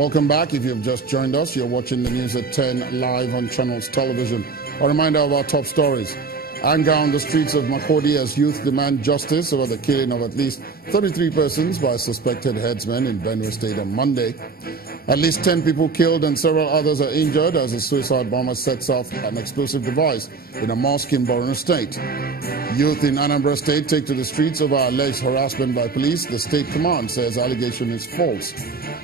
Welcome back. If you've just joined us, you're watching the news at 10 live on Channels Television. A reminder of our top stories. Anger on the streets of Makurdi as youth demand justice over the killing of at least 33 persons by suspected headsmen in Benue State on Monday. At least 10 people killed and several others are injured as a suicide bomber sets off an explosive device in a mosque in Borno State. Youth in Anambra State take to the streets over alleged harassment by police. The state command says allegation is false.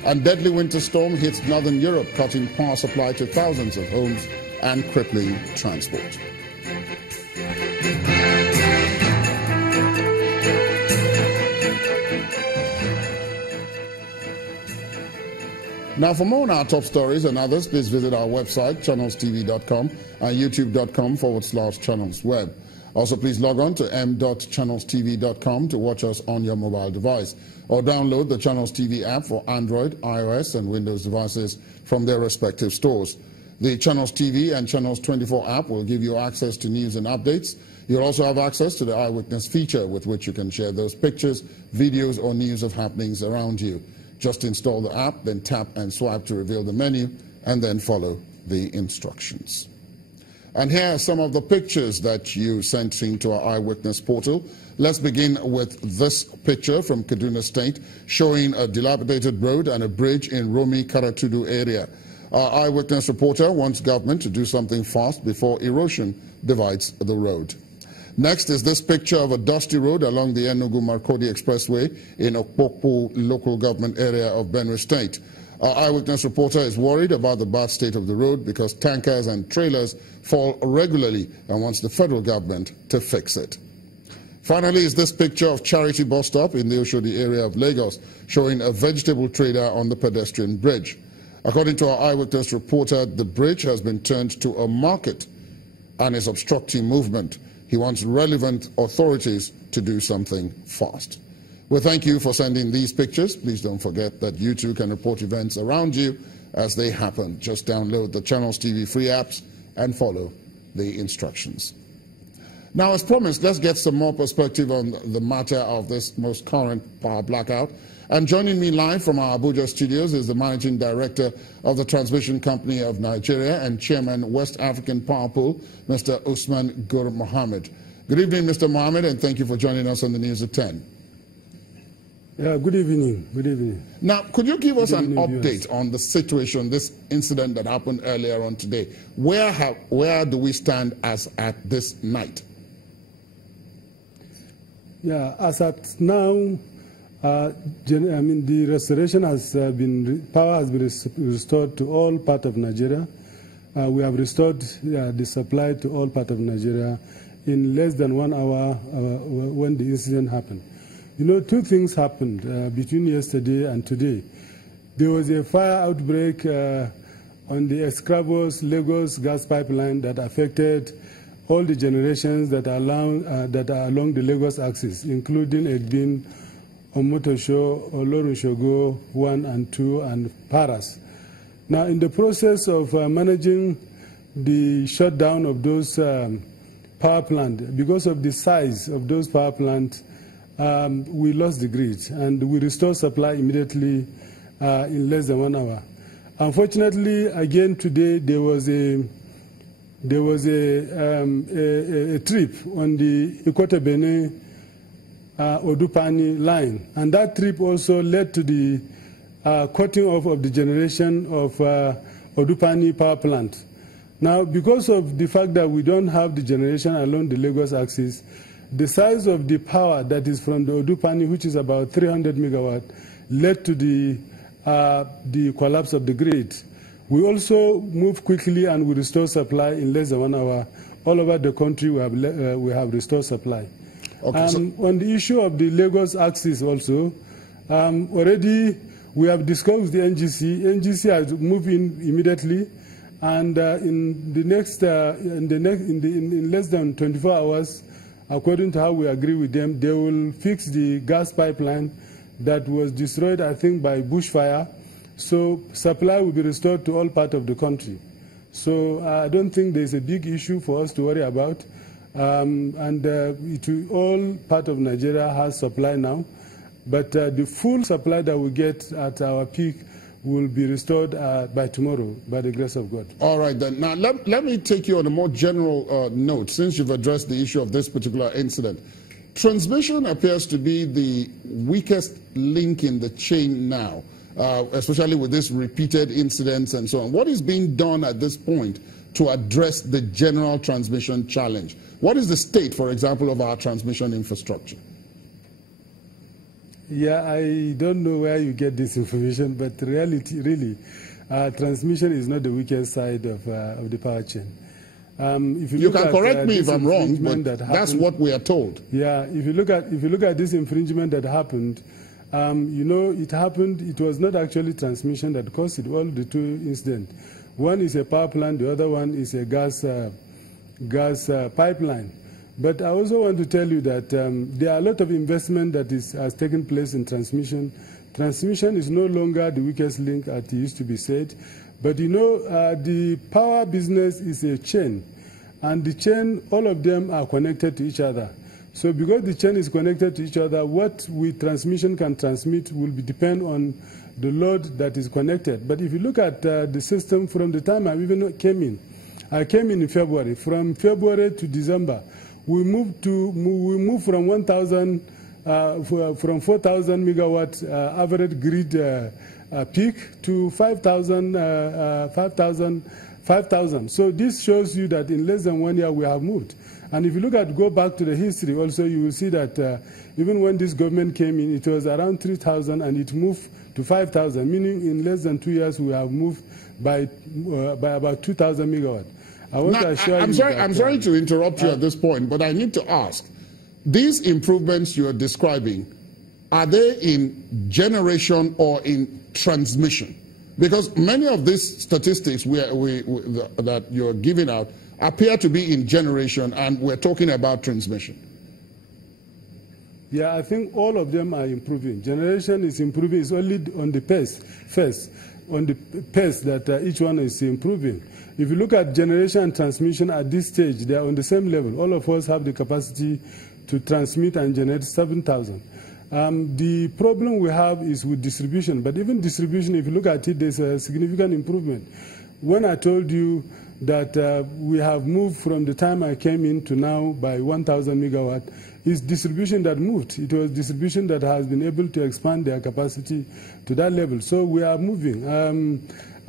And deadly winter storm hits northern Europe, cutting power supply to thousands of homes and crippling transport. Now, for more on our top stories and others, please visit our website, channelstv.com and youtube.com/channelsweb. Also, please log on to m.channelstv.com to watch us on your mobile device, or download the Channels TV app for Android, iOS, and Windows devices from their respective stores. The Channels TV and Channels 24 app will give you access to news and updates. You'll also have access to the Eyewitness feature, with which you can share those pictures, videos, or news of happenings around you. Just install the app, then tap and swipe to reveal the menu, and then follow the instructions. And here are some of the pictures that you sent into our Eyewitness portal. Let's begin with this picture from Kaduna State, showing a dilapidated road and a bridge in Romi Karatudu area. Our Eyewitness reporter wants government to do something fast before erosion divides the road. Next is this picture of a dusty road along the Enugu-Makurdi Expressway in Okpokpo local government area of Benue State. Our Eyewitness reporter is worried about the bad state of the road because tankers and trailers fall regularly and wants the federal government to fix it. Finally is this picture of Charity bus stop in the Oshodi area of Lagos, showing a vegetable trader on the pedestrian bridge. According to our Eyewitness reporter, the bridge has been turned to a market and is obstructing movement. He wants relevant authorities to do something fast. We thank you for sending these pictures. Please don't forget that you too can report events around you as they happen. Just download the Channels TV free apps and follow the instructions. Now, as promised, let's get some more perspective on the matter of this most current power blackout. And joining me live from our Abuja studios is the Managing Director of the Transmission Company of Nigeria and Chairman, West African Power Pool, Mr. Usman Gur Mohammed. Good evening, Mr. Mohammed, and thank you for joining us on the News at 10. Yeah, good evening. Good evening. Now, could you give us an update on the situation, this incident that happened earlier on today? Where do we stand as at this night? Yeah, as at now, the restoration has power has been restored to all part of Nigeria. We have restored the supply to all part of Nigeria in less than 1 hour when the incident happened. You know, two things happened between yesterday and today. There was a fire outbreak on the Escravos Lagos gas pipeline that affected all the generations that are along the Lagos axis, including Egbin, Omotosho, Olorunshogo 1 and 2, and Paras. Now, in the process of managing the shutdown of those power plants, because of the size of those power plants, we lost the grid, and we restored supply immediately in less than 1 hour. Unfortunately, again today there was a trip on the Ikotebene Odupani line, and that trip also led to the cutting off of the generation of Odupani power plant. Now, because of the fact that we don't have the generation along the Lagos axis, the size of the power that is from the Odupani, which is about 300 megawatt, led to the collapse of the grid. We also moved quickly and we restored supply in less than 1 hour. All over the country, we have restored supply. Okay, on the issue of the Lagos axis also, already we have discussed with the NGC. NGC has moved in immediately, and in less than 24 hours, according to how we agree with them, they will fix the gas pipeline that was destroyed, I think, by bushfire. So supply will be restored to all parts of the country. So I don't think there's a big issue for us to worry about. All part of Nigeria has supply now. But the full supply that we get at our peak will be restored by tomorrow, by the grace of God. All right, then. Now, let me take you on a more general note, since you've addressed the issue of this particular incident. Transmission appears to be the weakest link in the chain now, especially with these repeated incidents and so on. What is being done at this point to address the general transmission challenge? What is the state, for example, of our transmission infrastructure? Yeah, I don't know where you get this information, but reality, really, transmission is not the weakest side of the power chain. If you can correct me if I'm wrong, but that's what we are told. Yeah, if you look at this infringement that happened, you know, it happened. It was not actually transmission that caused it. All the two incidents. One is a power plant. The other one is a gas pipeline. But I also want to tell you that there are a lot of investment that has taken place in transmission. Transmission is no longer the weakest link, as it used to be said. But you know, the power business is a chain. And the chain, all of them are connected to each other. So because the chain is connected to each other, what transmission can transmit will depend on the load that is connected. But if you look at the system from the time I even came in February. From February to December, we moved from 1,000 from 4,000 megawatts average grid peak to 5,000. So this shows you that in less than 1 year we have moved. And if you go back to the history also, you will see that even when this government came in, it was around 3,000 and it moved to 5,000, meaning in less than 2 years we have moved by about 2,000 megawatts. I want to assure you that, I'm sorry to interrupt you at this point, but I need to ask, these improvements you are describing, are they in generation or in transmission? Because many of these statistics that you're giving out appear to be in generation, and we're talking about transmission. Yeah, I think all of them are improving. Generation is improving. It's only on the pace that each one is improving. If you look at generation and transmission at this stage, they are on the same level. All of us have the capacity to transmit and generate 7,000. The problem we have is with distribution. But even distribution, if you look at it, there's a significant improvement. When I told you that we have moved from the time I came in to now by 1,000 megawatt, it's distribution that moved. It was distribution that has been able to expand their capacity to that level. So we are moving.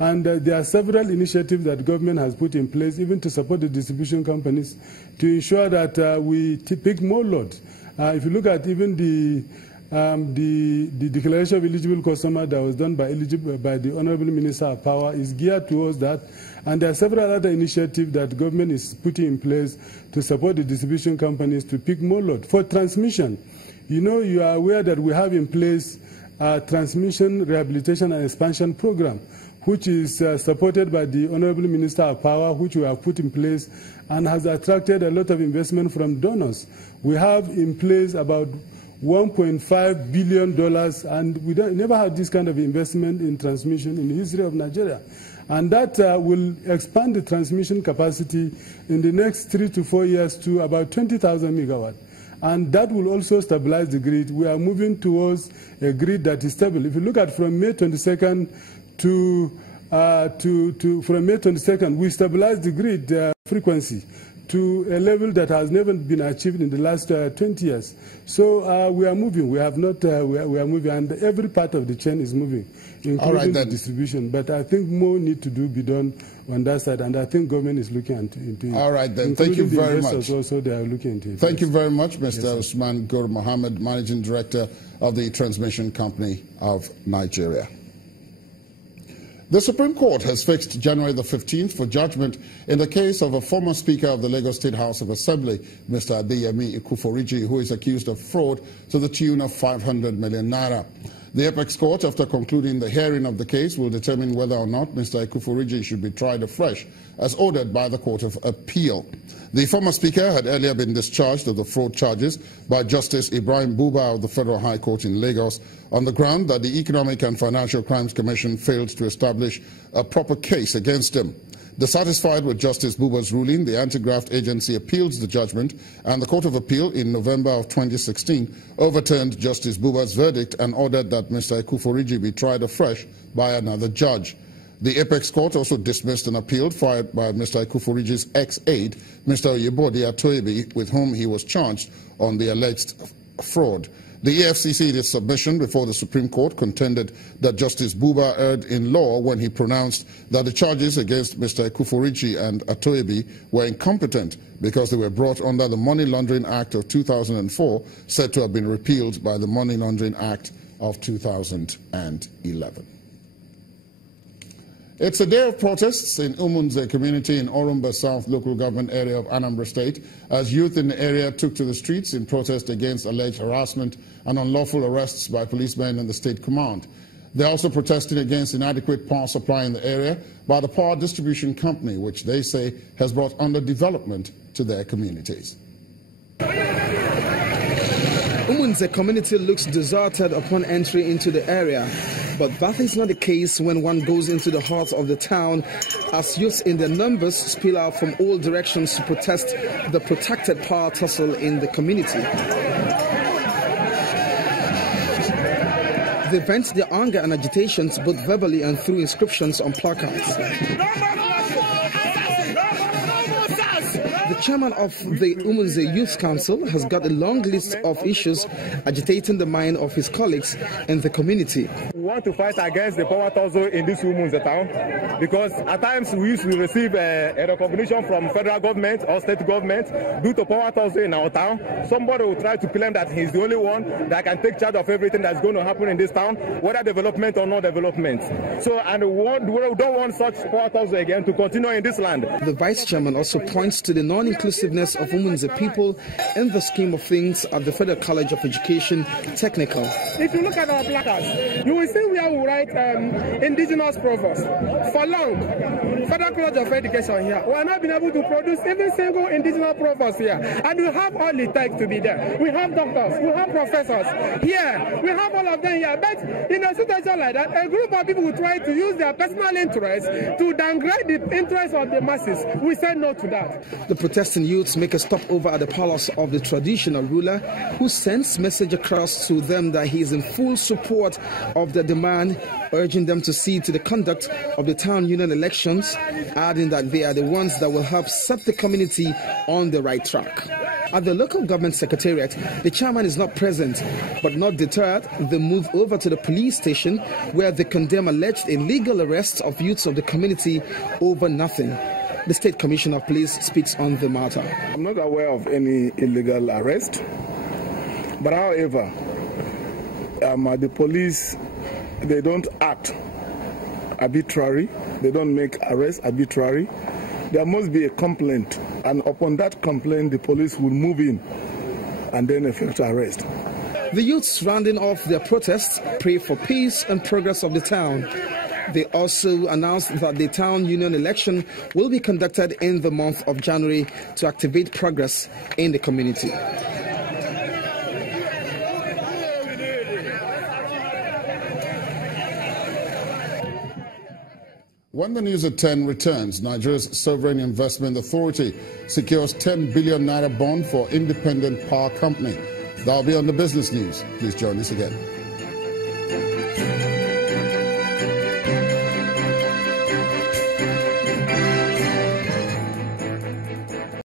And there are several initiatives that government has put in place, even to support the distribution companies, to ensure that we pick more load. If you look at even the declaration of eligible customer that was done by the Honorable Minister of Power is geared towards that. And there are several other initiatives that government is putting in place to support the distribution companies to pick more load. For transmission, you know, you are aware that we have in place a transmission rehabilitation and expansion program, which is supported by the Honorable Minister of Power, which we have put in place and has attracted a lot of investment from donors. We have in place about $1.5 billion, and we never had this kind of investment in transmission in the history of Nigeria. And that will expand the transmission capacity in the next 3 to 4 years to about 20,000 megawatts. And that will also stabilize the grid. We are moving towards a grid that is stable. If you look at from May 22nd from May 22nd, we stabilized the grid frequency to a level that has never been achieved in the last 20 years. So we are moving. We have not. We are moving, and every part of the chain is moving, including the distribution. But I think more need to be done on that side, and I think government is looking into it. All right, then. Thank you very much. Also, they are looking into it. Thank you very much, Mr. Usman Gur Mohammed, Managing Director of the Transmission Company of Nigeria. The Supreme Court has fixed January the 15th for judgment in the case of a former Speaker of the Lagos State House of Assembly, Mr. Adeyemi Ikuforiji, who is accused of fraud to the tune of 500 million naira. The Apex Court, after concluding the hearing of the case, will determine whether or not Mr. Ikuforiji should be tried afresh, as ordered by the Court of Appeal. The former Speaker had earlier been discharged of the fraud charges by Justice Ibrahim Buba of the Federal High Court in Lagos on the ground that the Economic and Financial Crimes Commission failed to establish a proper case against him. Dissatisfied with Justice Buba's ruling, the anti-graft agency appealed the judgment, and the Court of Appeal in November of 2016 overturned Justice Buba's verdict and ordered that Mr. Ekuforiji be tried afresh by another judge. The Apex Court also dismissed an appeal filed by Mr. Ekuforiji's ex-aide, Mr. Oyebode Atoebi, with whom he was charged on the alleged fraud. The EFCC, in its submission before the Supreme Court, contended that Justice Buba erred in law when he pronounced that the charges against Mr. Ekuforiji and Atoebi were incompetent because they were brought under the Money Laundering Act of 2004, said to have been repealed by the Money Laundering Act of 2011. It's a day of protests in Umunze community in Orumba South local government area of Anambra State as youth in the area took to the streets in protest against alleged harassment and unlawful arrests by policemen and the state command. They're also protesting against inadequate power supply in the area by the power distribution company, which they say has brought underdevelopment to their communities. Umunze community looks deserted upon entry into the area, but that is not the case when one goes into the heart of the town, as youths in their numbers spill out from all directions to protest the protracted power tussle in the community. They vent their anger and agitations both verbally and through inscriptions on placards. The chairman of the Umunze Youth Council has got a long list of issues agitating the mind of his colleagues in the community. We want to fight against the power tussle in this Umunze town because at times we used to receive a recognition from federal government or state government due to power tussle in our town. Somebody will try to claim that he's the only one that can take charge of everything that's going to happen in this town, whether development or no development. So, and we don't want such power tussle again to continue in this land. The vice chairman also points to the non-inclusiveness of Umunze people in the scheme of things at the Federal College of Education Technical. If you look at our placards, you will see where we write indigenous provost. For long, Federal College of Education here, we have not been able to produce even single indigenous provost here. And we have all it takes to be there. We have doctors, we have professors here, we have all of them here. But in a situation like that, a group of people will try to use their personal interests to downgrade the interests of the masses. We say no to that. The protesting youths make a stop over at the palace of the traditional ruler, who sends message across to them that he is in full support of the demand, urging them to see to the conduct of the town union elections, adding that they are the ones that will help set the community on the right track. At the local government secretariat, the chairman is not present, but not deterred, they move over to the police station where they condemn alleged illegal arrests of youths of the community over nothing. The State Commissioner of Police speaks on the matter. I'm not aware of any illegal arrest, but however, the police, they don't act arbitrary, they don't make arrests arbitrary. There must be a complaint, and upon that complaint, the police will move in and then effect arrest. The youths rounding off their protests pray for peace and progress of the town. They also announced that the town union election will be conducted in the month of January to activate progress in the community. When the news at 10 returns, Nigeria's Sovereign Investment Authority secures 10 billion naira bond for independent power company. That'll be on the business news. Please join us again.